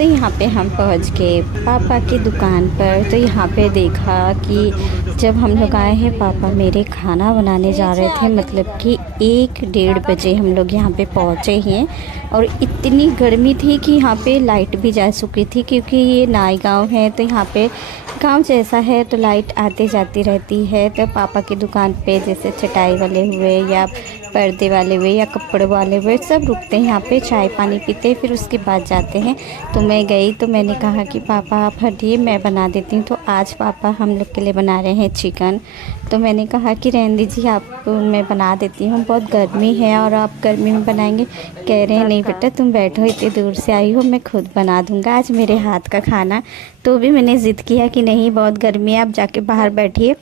तो यहाँ पे हम पहुँच गए पापा की दुकान पर। तो यहाँ पे देखा कि जब हम लोग आए हैं, पापा मेरे खाना बनाने जा रहे थे, मतलब कि 1-1:30 बजे हम लोग यहाँ पे पहुँचे हैं। और इतनी गर्मी थी कि यहाँ पे लाइट भी जा चुकी थी, क्योंकि ये नाई गांव है तो यहाँ पे गांव जैसा है तो लाइट आती जाती रहती है। तो पापा की दुकान पे जैसे चटाई वाले हुए या पर्दे वाले हुए या कपड़े वाले हुए, सब रुकते हैं यहाँ पे, चाय पानी पीते हैं, फिर उसके बाद जाते हैं। तो मैं गई तो मैंने कहा कि पापा आप हटिए, मैं बना देती हूँ। तो आज पापा हम लोग के लिए बना रहे हैं चिकन। तो मैंने कहा कि रहने दीजिए, आप मैं बना देती हूँ, बहुत गर्मी है और आप गर्मी में बनाएंगे। कह रहे हैं नहीं बेटा तुम बैठो, इतनी दूर से आई हो, मैं खुद बना दूँगा आज मेरे हाथ का खाना। तो भी मैंने ज़िद किया कि नहीं बहुत गर्मी है, आप जाके बाहर बैठिए।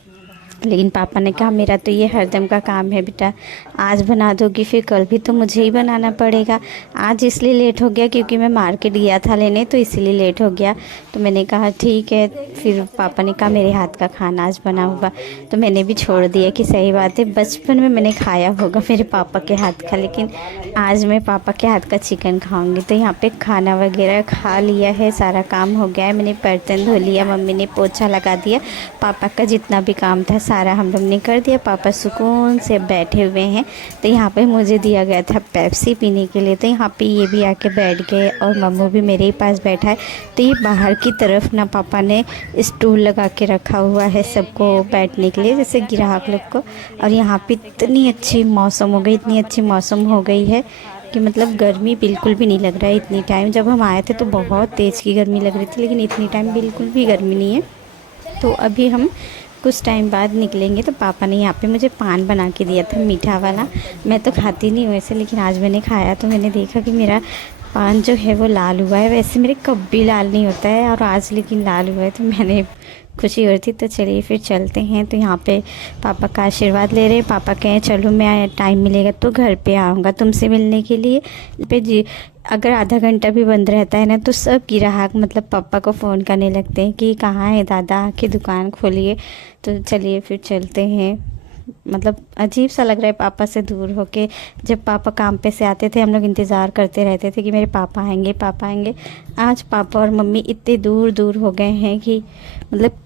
लेकिन पापा ने कहा मेरा तो ये हरदम का काम है बेटा, आज बना दोगी फिर कल भी तो मुझे ही बनाना पड़ेगा। आज इसलिए लेट हो गया क्योंकि मैं मार्केट गया था लेने, तो इसीलिए लेट हो गया। तो मैंने कहा ठीक है। फिर पापा ने कहा मेरे हाथ का खाना आज बना होगा। तो मैंने भी छोड़ दिया कि सही बात है, बचपन में मैंने खाया होगा मेरे पापा के हाथ का, लेकिन आज मैं पापा के हाथ का चिकन खाऊंगी। तो यहाँ पे खाना वगैरह खा लिया है, सारा काम हो गया है, मैंने बर्तन धो लिया, मम्मी ने पोछा लगा दिया, पापा का जितना भी काम था सारा हम लोग ने कर दिया। पापा सुकून से बैठे हुए हैं। तो यहाँ पे मुझे दिया गया था पेप्सी पीने के लिए। तो यहाँ पे ये भी आके बैठ गए और मम्मू भी मेरे ही पास बैठा है। तो ये बाहर की तरफ ना पापा ने स्टूल लगा के रखा हुआ है सबको बैठने के लिए, जैसे ग्राहक लोग को। और यहाँ पे इतनी अच्छी मौसम हो गई, इतनी अच्छी मौसम हो गई है कि मतलब गर्मी बिल्कुल भी नहीं लग रहा है। इतनी टाइम जब हम आए थे तो बहुत तेज़ की गर्मी लग रही थी, लेकिन इतनी टाइम बिल्कुल भी गर्मी नहीं है। तो अभी हम कुछ टाइम बाद निकलेंगे। तो पापा ने यहाँ पे मुझे पान बना के दिया था, मीठा वाला। मैं तो खाती नहीं हूँ वैसे, लेकिन आज मैंने खाया तो मैंने देखा कि मेरा पान जो है वो लाल हुआ है। वैसे मेरे कभी लाल नहीं होता है, और आज लेकिन लाल हुआ है, तो मैंने खुशी हो रही थी। तो चलिए फिर चलते हैं। तो यहाँ पे पापा का आशीर्वाद ले रहे हैं। पापा कहें चलो मैं टाइम मिलेगा तो घर पे आऊँगा तुमसे मिलने के लिए। पे जी अगर आधा घंटा भी बंद रहता है ना, तो सब ग्राहक मतलब पापा को फ़ोन करने लगते हैं कि कहाँ है दादा, आके दुकान खोलिए। तो चलिए फिर चलते हैं। मतलब अजीब सा लग रहा है पापा से दूर होके। जब पापा काम पे से आते थे हम लोग इंतज़ार करते रहते थे कि मेरे पापा आएंगे पापा आएंगे। आज पापा और मम्मी इतने दूर दूर हो गए हैं कि मतलब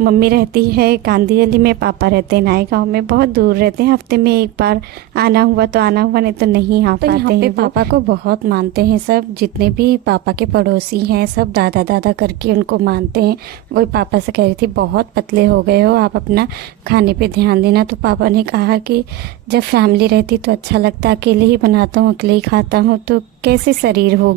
मम्मी रहती है कांदिवली में, पापा रहते हैं नाई गाँव में, बहुत दूर रहते हैं। हफ्ते में एक बार आना हुआ तो आना हुआ, नहीं तो नहीं आ पाते हैं। पापा को बहुत मानते हैं सब, जितने भी पापा के पड़ोसी हैं सब दादा दादा करके उनको मानते हैं। वही पापा से कह रही थी बहुत पतले हो गए हो, आप अपना खाने पे ध्यान देना। तो पापा ने कहा कि जब फैमिली रहती तो अच्छा लगता, अकेले ही बनाता हूँ अकेले ही खाता हूँ तो कैसे शरीर हो।